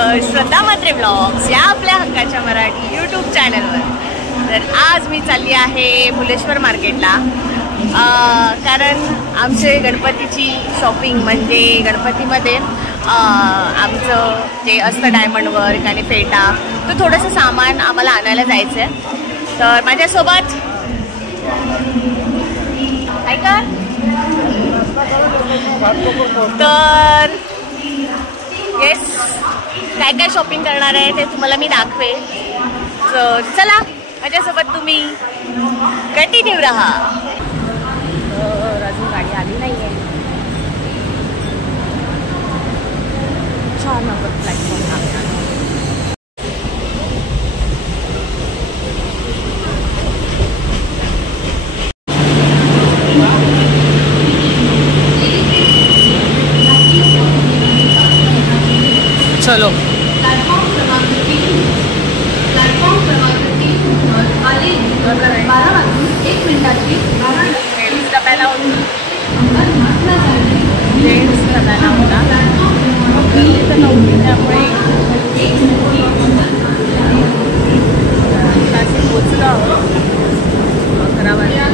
श्रद्धा म्हात्रे ब्लॉग्स या आपल्या हक्काच्या मराठी यूट्यूब चॅनलवर. तर आज मी चालली आहे भुलेश्वर मार्केटला, कारण आमचे गणपतीची शॉपिंग म्हणजे गणपतीमध्ये आमचं जे असतं डायमंड वर्क आणि फेटा, तर थोडंसं सामान आम्हाला आणायला जायचं आहे. तर माझ्यासोबत ऐका, तर येस काय काय शॉपिंग करणार आहे ते तुम्हाला मी दाखवे. तर चला माझ्यासोबत तुम्ही कंटिन्यू राहा. तर अजून गाडी आली नाही आहे. छान प्लॅटफॉर्म आहे. चलो प्लॅटफॉर्म क्रमांक 3 आली 12 वाजून 1 मिनिटाची लेडीज डब्याला होती, जेंट्स डब्याला होता. गर्दी तर नव्हती, त्यामुळे पोचलो आहोत 11 वाजता.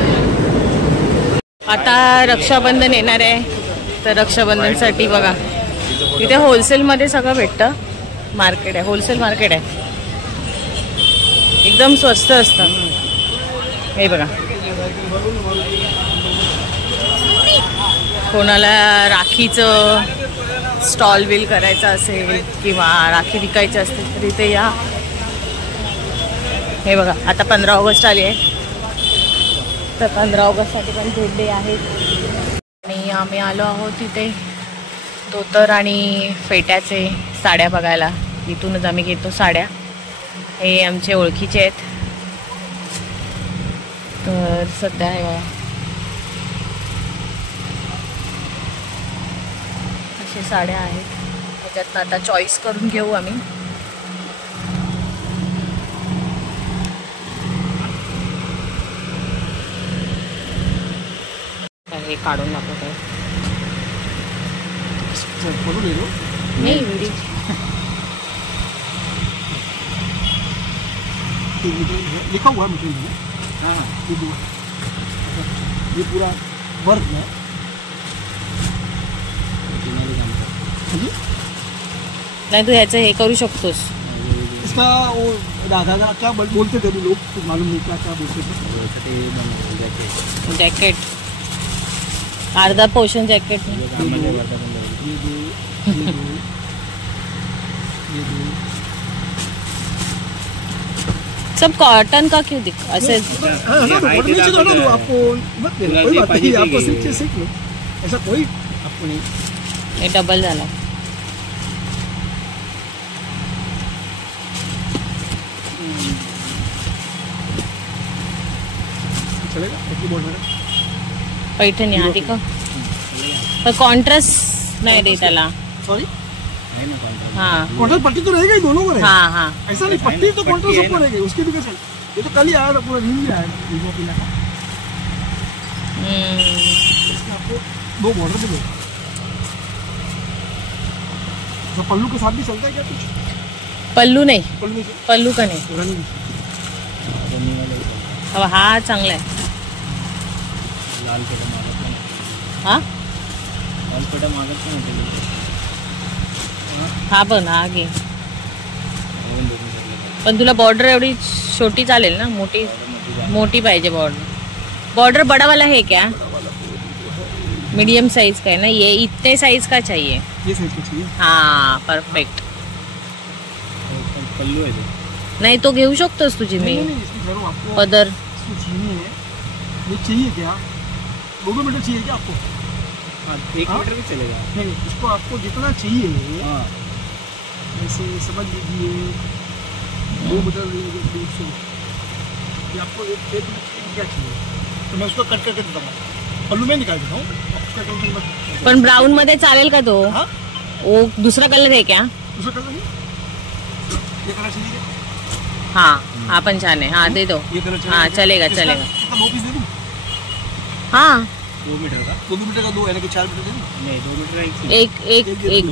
आता रक्षाबंधन येणार आहे, तर रक्षाबंधनसाठी बघा इथे होलसेलमध्ये सगळं भेटतं. मार्केट आहे, होलसेल मार्केट आहे, एकदम स्वस्त असतं. हे बघा, कोणाला राखीचं स्टॉल बिल करायचं असेल किंवा राखी विकायची असतील तर इथे या. हे बघा, आता 15 ऑगस्ट आली आहे, तर 15 ऑगस्टसाठी पण गुड डे आहेत. आणि आम्ही आलो आहोत तिथे धोतर आणि फेट्याचे साड्या बघायला. इथूनच आम्ही घेतो साड्या. हे आमचे ओळखीचे आहेत. तर सध्या हे असे साड्या आहेत, त्याच्यात आता चॉईस करून घेऊ आम्ही. हे काढून दाखवत आहे. नहीं वीडियो लिखा हुआ मुझे। हाँ, ये पूरा वर्क है। नहीं तू ह्याचं हे करू शकतोस. इसका वो दादा क्या बोलते थे लोग, मालूम नहीं क्या बोलते थे. जॅकेट, अर्धा पोर्शन जॅकेट. सब कॉटन का क्यों दिख ऐसे? आपको मत देना, कोई बात नहीं, आपको सीख लो, ऐसा कोई आपको नहीं. हे डबल झाला. चलेगा कितनी बोल रहे? पैठणी आधी का, पर कॉन्ट्रास्ट नहीं दे त्याला. सॉरी, हाँ कॉन्ट्रास्ट पट्टी तो रहेगा ही दोनों को रहेगा. हाँ हाँ, ऐसा नहीं, पट्टी तो कॉन्ट्रास्ट सबको रहेगी. उसके भी कैसे, ये तो कल ही आया था, पूरा रील भी आया वीवो पीला का. इसमें आपको 2 बॉर्डर भी दो. तो पल्लू के साथ भी चलता है क्या कुछ? पल्लू नहीं, पल्लू पल्लू का नहीं. अब हा चांगला आहे. हा हा पण हा घे, पण तुला बॉर्डर एवढी छोटी चालेल ना, मोठी मोठी पाहिजे बॉर्डर. बॉर्डर बड़ा वाला है क्या? मीडियम साइज का है ना ये? इतने साइज का चाहिए? ये साइज का चाहिए. हाँ परफेक्ट. पल्लू है नहीं तो घेऊ शकतोस तुझी मी पदर. ये चाहिए क्या? 2 मीटर चाहिए क्या आपको? 1 मीटर भी चलेगा. नहीं, इसको आपको जितना चाहिए जैसे समझ लीजिए 2 मीटर 150. ये आपको 1 मीटर क्या चाहिए, तो मैं उसको कट करके देता हूँ, पल्लू में निकाल देता हूँ. पण ब्राउन मध्ये चालेल का तो? वो दूसरा कलर है क्या? दूसरा कलर नहीं, ये कलर चाहिए. हाँ हाँ पण छान है. हाँ दे दो. हाँ चलेगा चलेगा. 2 पीस दे दूँ? हाँ 2 मीटर का 2 मीटर का 2 यानी कि 4 मीटर दे दूँ? नहीं 2 मीटर एक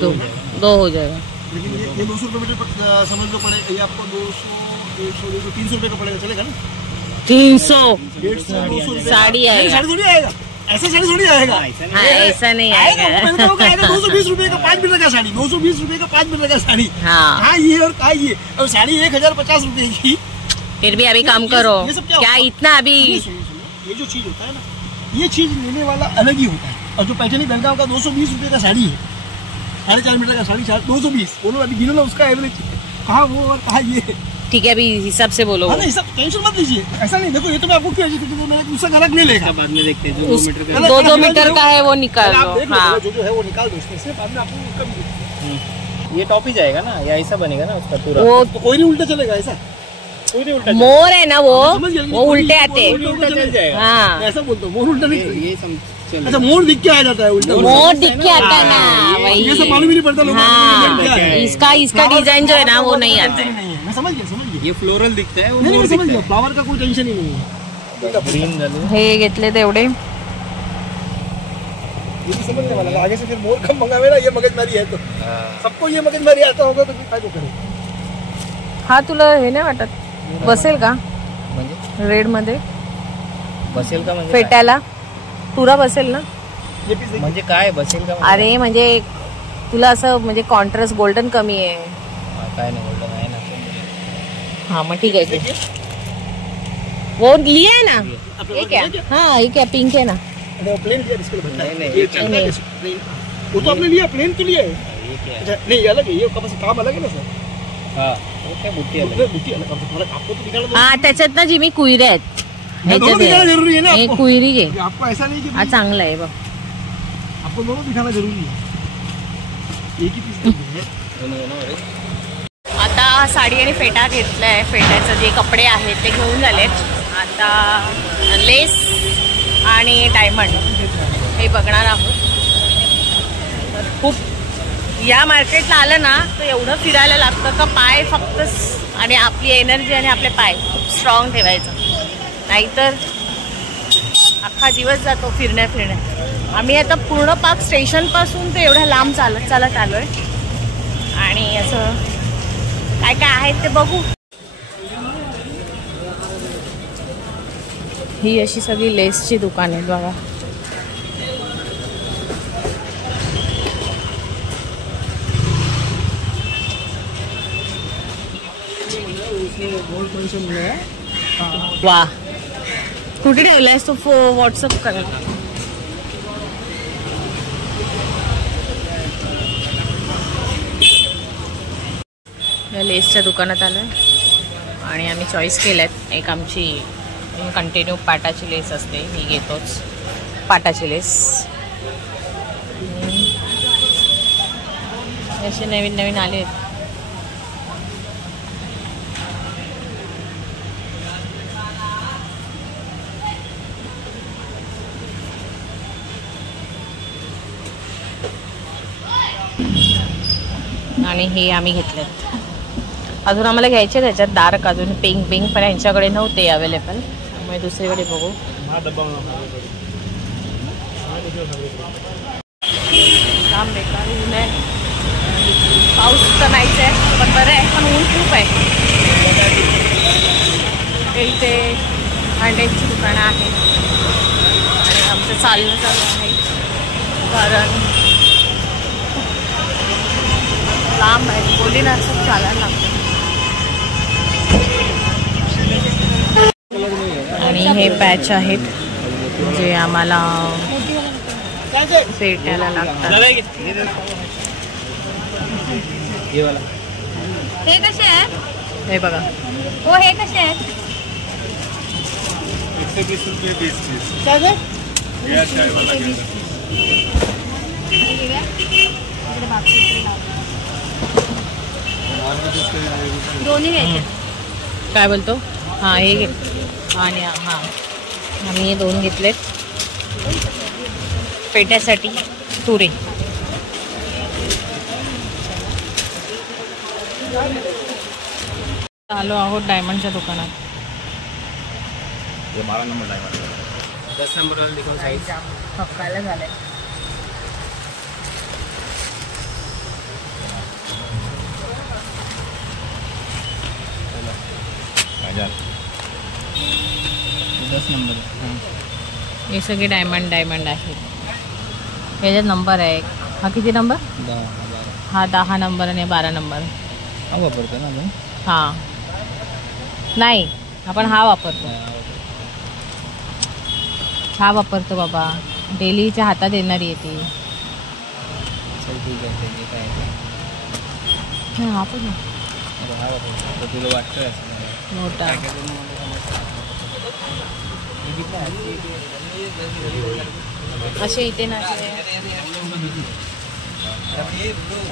दो हो जाएगा. लेकिन ये 200 रुपये मीटर समझ लो पड़ेगा, ये आपको 200, 150, 200, 300 रुपये का पड़ेगा, चलेगा ना? 300 150 साड़ी आएगा, साड़ी थोड़ी आएगा, ऐसा साड़ी थोड़ी आएगा। हाँ, ऐसा नहीं आएगा। 220 रुपये का 5 मीटर का साड़ी, 220 रुपये का 5 मीटर का साड़ी। हाँ ये और का ये, अब साड़ी 1050 रुपये की। फिर भी अभी कम करो, ये सब क्या इतना अभी। ये जो चीज होता है ना, ये चीज लेने वाला अलग ही होता है। और जो पैठनी बेलगांव का 220 रुपये का साड़ी है, 4.5 मीटर का साड़ी 220, बोलो अभी गिनो ना उसका एवरेज, कहाँ वो और कहाँ ये। ठीक है, अभी हिसाब से बोलो। हाँ, हिसाब टेंशन मत लीजिए, ऐसा नहीं, देखो ये तो मैं आपको क्यों उसका गलत नहीं लेगा, बाद में देखते हैं। 2 मीटर का है वो निकाल लो। हाँ, जो है वो निकाल दो इसमें से, बाद में आपको उसका भी ये टॉप ही जाएगा ना, या ऐसा बनेगा ना उसका पूरा? वो तो कोई नहीं उल्टा चलेगा, ऐसा कोई नहीं उल्टा मोर है ना, वो उल्टे आते। उल्टा चल जाएगा। हाँ, ऐसा बोलता हूँ, मोर उल्टा नहीं। ये अच्छा, मोर दिख के आ जाता है उल्टा, मोर दिख के आता है ना, वही। ये सब मालूम ही नहीं पड़ता लोगों को क्या है। इसका डिजाइन जो है ना वो नहीं आता है। मैं समझ गया, ये फ्लोरल दिखता है, वो नहीं, मोर मैं समझ दिखता गया, है। फ्लावर का कोई टेंशन ही नहीं है। ग्रीन डालो। हे घेतले तेवढे, ये भी समझने वाला, आगे से फिर मोर कम मंगावे ना, ये मगजमारी है तो सबको ये मगजमारी आता होगा, तो काय तो करे। हा तुला हे नाही वाटत बसेल का म्हणजे रेड मध्ये बसेल का? म्हणजे फेट्याला तुरा बसेल ना? ये पीस काय? म्हणजे काय बसेल का? अरे म्हणजे तुला असं म्हणजे कॉन्ट्रास्ट गोल्डन कमी आहे. काय नाही गोल्डन आहे ना. हाँ मग ठीक है, वो लिया है ना, ये क्या? हाँ ये क्या पिंक है ना? प्लेन लिया इसके लिए, नहीं, ये चलता है प्लेन, वो तो आपने लिया, प्लेन तो लिया है। ये क्या है? अच्छा नहीं, ये अलग है, ये कम से काम अलग है ना सर। हाँ वो क्या बुट्टी अलग? बुट्टी अलग, कम से कम आपको तो निकालना दो। हाँ त्याच्यात ना जिमी कुयरे आहेत, दोनों दिखाना जरूरी है ना हे आपको। कुयरी घे, आपको ऐसा नहीं कि हा चांगला आहे बघ. आपको दोनों दिखाना जरूरी है, एक ही पीस है। आता साडी आणि फेटा घेतलाय, फेट्याचे जे कपडे आहेत ते घेऊन झालेत. आता लेस आणि डायमंड हे बघणार आहोत. तर खूप या मार्केटला आलं ना तर एवढं फिरायला लागतं का पाय फक्त आणि आपली एनर्जी आणि आपले पाय खूप स्ट्रॉंग ठेवायचं, नाहीतर अख्खा दिवस जातो फिरण्यात. आम्ही आता पूर्ण पाक स्टेशनपासून ते एवढ्या लांब चालत चालत आलो आहे आणि असं काय काय आहे ते बघू. ही अशी सगळी लेसची दुकान आहेत बघा. वा कुठे ठेवलायस तो व्हॉट्सअप करा. लेसच्या दुकानात आलो आहे आणि आम्ही चॉईस केल्यात. एक आमची कंटिन्यू पाटाची लेस असते, मी घेतोच पाटाची लेस. असे नवीन नवीन आले आहेत. आणि हे आम्ही घेतलेत. अजून आम्हाला घ्यायचे त्याच्यात डार्क, अजून पिंक पिंक पण यांच्याकडे नव्हते अवेलेबल, त्यामुळे दुसरीकडे बघू. काम बेकार ऊन आहे, पाऊस तर नाहीच आहे पण बरं आहे, पण ऊन खूप आहे. इथे अंड्यांची दुकानं आहेत आणि आमचं चालणं चालू आहे कारण लांब आहे, बोली ना खूप चालायला लागतं. आणि हे पॅच आहेत जे आम्हाला फेटायला लागतात. हे कसे आहेत? हे बघा, हो हे कसे आहेत? 120 रुपये 20 पीस. क्या है? या चाय वाला घे. दोन्ही घ्यायचे. काय बोलतो? हां हे घे आणि हां आम्ही हे 2 घेतलेत पेट्यासाठी तुरे. आलो आहोत डायमंडच्या दुकानात. ये 12 नंबर डायमंड. 10 नंबर वाला देखो साइज. हक्कायला झालंय. 1000 10 नंबर. हे सगळे डायमंड आहे. याच्यात नंबर आहे. हा किती नंबर? 10. हा 10 नंबर आणि 12 नंबर. हा वापरतो ना आपण? हां नाही, आपण हा वापरतो. हा वापरतो बाबा. डेलीच्या हातात येणारी येते. चल ठीक आहे. ते काय हा पण हा वापरतो. तुला वाटतंय मोठा. असे इथे ना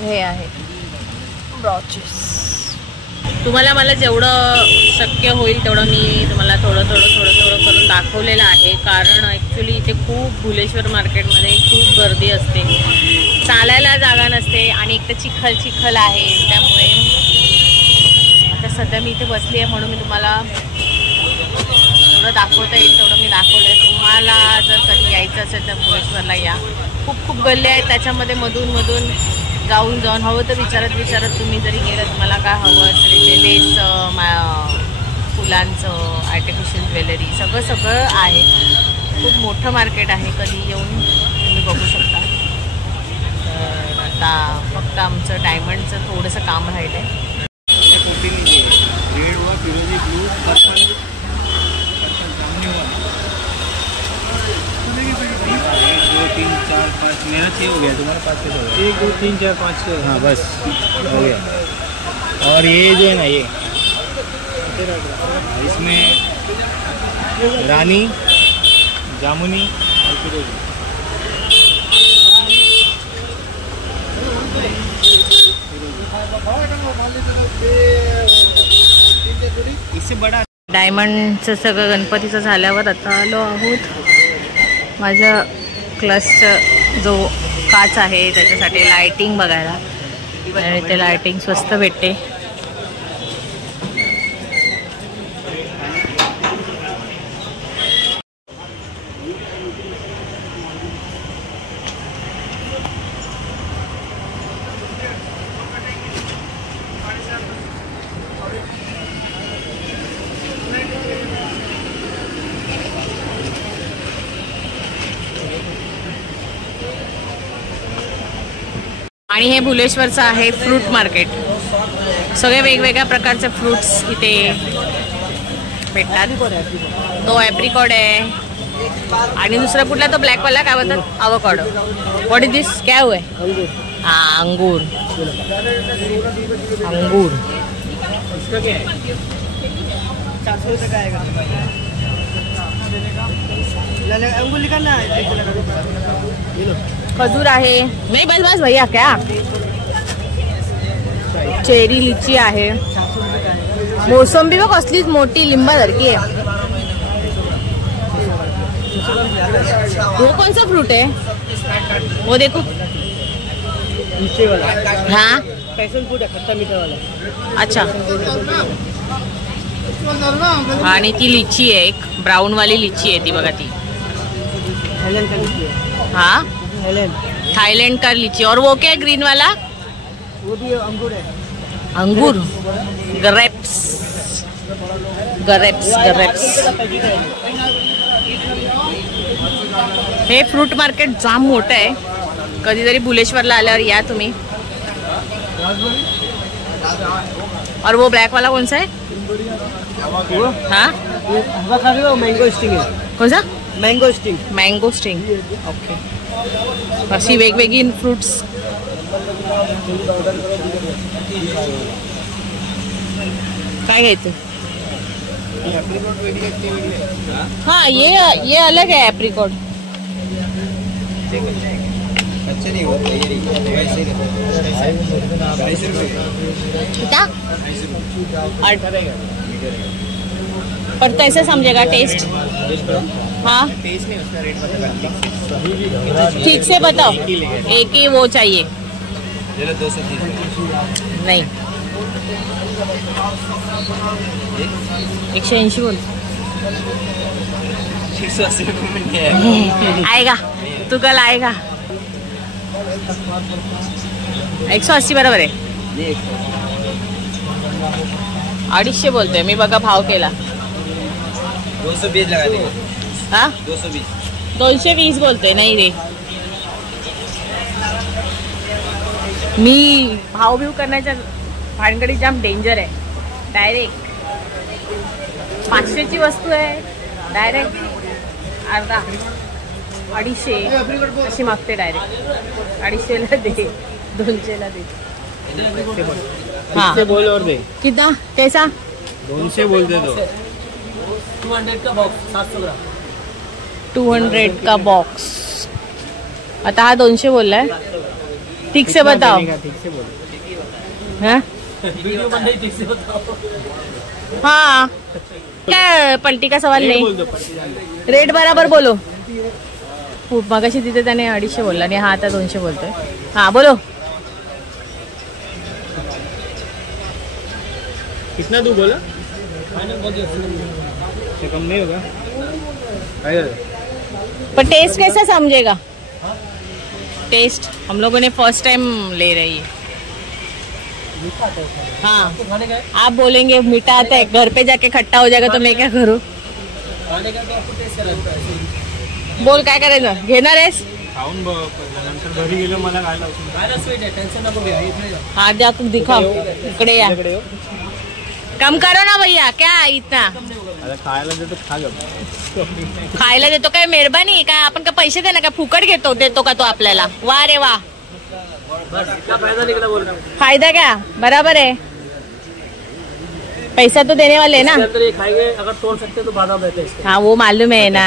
हे आहे ब्रॉचेस. तुम्हाला मला जेवढं शक्य होईल तेवढं मी तुम्हाला थोडं करून दाखवलेलं आहे. कारण ॲक्च्युली इथे खूप भुलेश्वर मार्केटमध्ये खूप गर्दी असते, चालायला जागा नसते आणि एक तर चिखल आहे. त्यामुळे आता सध्या मी इथे बसली आहे म्हणून मी तुम्हाला जेवढं दाखवता येईल तेवढं मी दाखवलं आहे. तुम्हाला जर कधी यायचं असेल तर भुलेश्वरला या. खूप गल्ले आहेत, त्याच्यामध्ये मधून जाऊन हवं तर विचारत तुम्ही जरी गेलं, तुम्हाला काय हवं असेल इथे लेस, फुलांचं, आर्टिफिशियल ज्वेलरी सगळं आहे. खूप मोठं मार्केट आहे. कधी येऊन तुम्ही बघू शकता. तर आता फक्त आमचं डायमंडचं थोडंसं काम राहिलं आहे. रेड हुआ, फिरोजी, ब्लू, पर्पल, तीन चार पाँच. मेरा 6 हो गया, तुम्हारा 5 कैसे हो गया? 1 2 3 4 5 6. हाँ बस हो गया. और ये जो है ना, ये इसमें रानी, जामुनी और फिरोजी. इससे बड़ा डायमंडचं सगळं गणपतीचं झाल्यावर आता आलो आहोत माझ्या क्लसचा जो काच आहे त्याच्यासाठी लायटिंग बघायला. आणि ते लायटिंग स्वस्त भेटते. आणि हे भुलेश्वरचं आहे फ्रूट मार्केट. सगळे वेगवेगळ्या प्रकारचे फ्रूट्स इथे भेटतात. तो ॲप्रिकॉड आहे आणि दुसरा कुठला तो ब्लॅकवाला काय बोलतात, अवोकाडो. What is this? काय हुआ है? हाँ अंगूर. अंगूर निकालना. खजूर आहे. नाही बस भैया. क्या चेरी, लिची आहे. मोसंबी बघ कसलीच मोठी लिंबासारखी आहे. वो कौन सा फ्रूट है? वो देखो. हाँ पैशन फ्रूट है, खट्टा मीठा वाला. अच्छा. आणि ती लिची आहे, एक ब्राऊन वाली लिची आहे ती बघा ती. थाईलैंड का लीची है. हाँ थाईलैंड का लीची. और वो क्या है ग्रीन वाला? वो भी अंगूर है. अंगूर. ग्रेप्स. हे फ्रूट मार्केट जाम मोठं आहे. कधीतरी भुलेश्वरला आल्यावर या तुम्ही. और वो ब्लैक वाला कौन सा है? हाँ मैंगो स्टिंग है. कौन सा? Mango sting. ओके. अशी वेगवेगळी फ्रूट्स. काय घ्यायचं? हाँ ये अलग है एप्रिकॉट. कितना पड़ता ऐसे समझेगा टेस्ट. हाँ ठीक से बताओ. एक ही वो चाहिए. नहीं 180 बोल. 180 रुपये आएगा तू कल आएगा. 180 बराबर आहे. 250 बोलतोय मी, बघा भाव केला. 220 लगा दे. हा 220. 220 बोलतोय. नाही रे, मी भाव बिव करण्याच्या भानगडी जाम डेंजर आहे. डायरेक्ट 500ची वस्तू आहे, डायरेक्ट अर्धा 250 अशी मागते. डायरेक्ट 250ला दे, 200ला दे. हाँ बोल और दे. कितना कैसा? 200 बोल दे तो. 200 का बॉक्स 700 ग्राम. 200 का बॉक्स. आता हा 200 बोललाय. ठीक से बताओ. ठीक से बोल. हाँ वीडियो बन रही, ठीक से बताओ. हाँ क्या पलटी का सवाल नहीं, रेट बराबर बोलो. मगाशी तिथे त्याने 250 बोलला आणि हा आता 200 बोलतोय. हा बोलो. कितना तू बोला? कम नहीं होगा. पर टेस्ट कैसा समझेगा? टेस्ट हम लोगों ने फर्स्ट टाइम ले रही है. हाँ आप बोलेंगे मीठा आता है, घर पे जाके खट्टा हो जाएगा तो मैं क्या करूँ? बोल काय करायचं? घेणार आहेस? खाऊन बघ, नंतर घरी गेलो मला खायला टेन्शन नको घ्या. हा द्या, दिखाओ. इकडे या. कम करो ना भैया, क्या इतना? आता खायला देतो, खा गं. खायला देतो काय मेहरबानी काय? आपण का पैसे देणार का? फुकट देतो का तो आपल्याला? वा रे वा. फायदा क्या? बराबर है, पैसा तो देने वाले है ना. अंदर ये खाएंगे, अगर तोड़ सकते तो बादाम रहते हैं. हाँ वो मालूम है ना.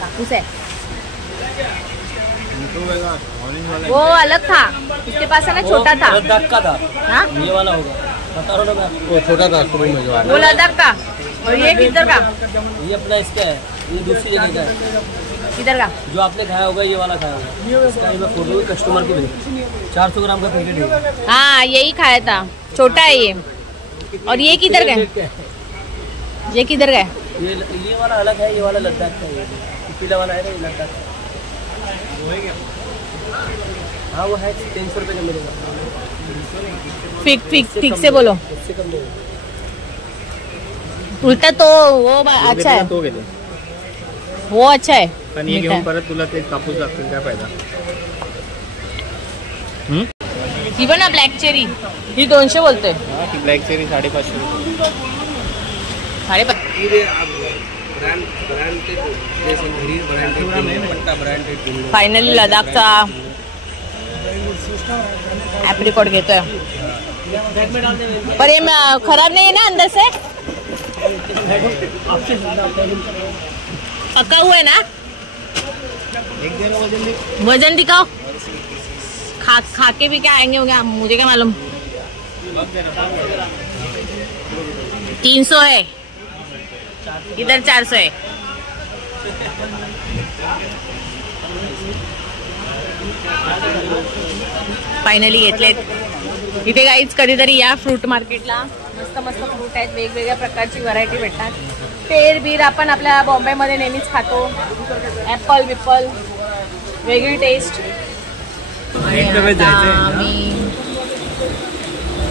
कापूस है वो अलग था, उसके पास है ना, छोटा था. लद्दाख का था. हाँ ये वाला होगा, बता रहा हूँ मैं. वो छोटा था उसको भी मजा वो लद्दाख का. और ये किधर का? ये अपना इसका है, ये दूसरी जगह का है. किधर का? जो आपने खाया होगा ये वाला खाया होगा. इसका मैं फोटो कस्टमर को भेज. 400 ग्राम का पैकेट है. हाँ यही खाया था, छोटा है ये. और ये किधर का है? ये किधर का है? ये वाला अलग है, ये वाला लद्दाख का है. ये पीला वाला है ना, ये लद्दाख का. हाँ वो है 300 रुपये का मिलेगा. ठीक से बोलो. इससे कम नहीं. उलटा तो वो अच्छा है, तो घेते. वो अच्छा है. पण हे घेऊन परत तुला ते कापूस लागतील, काय फायदा? ही पण ना ब्लॅक चेरी, ही 200 बोलतोय. हा ती ब्लॅक चेरी 550. 550. फायनली लडाखचा ॲप्रिकॉट घेतोय. पर ये खराब नहीं है ना अंदर से? पका हुआ है ना? वजन दिखाओ. खा के भी क्या आएंगे होंगे, मुझे क्या मालूम. 300 है, इधर 400 है. फायनली घेतलेत. इथे गाईच कधीतरी या फ्रूट मार्केटला. मस्त मस्त फ्रूट आहेत, वेगवेगळ्या प्रकारची व्हरायटी भेटतात. पेर बीर आपण आपल्या बॉम्बेमध्ये नेहमीच खातो. ॲपल बिपल, वेगळी टेस्ट. आम्ही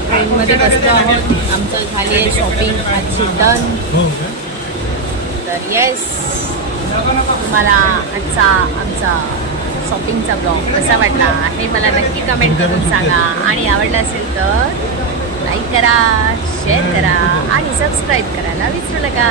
ट्रेनमध्ये बसलो आहोत. आमचं झाली आहे शॉपिंग आजची डन. तर येस, तुम्हाला आजचा आमचा शॉपिंगचा ब्लॉग कसा वाटला हे मला नक्की कमेंट करून सांगा. आणि आवडला असेल तर लाईक करा, शेअर करा आणि सबस्क्राईब करायला विसरू नका.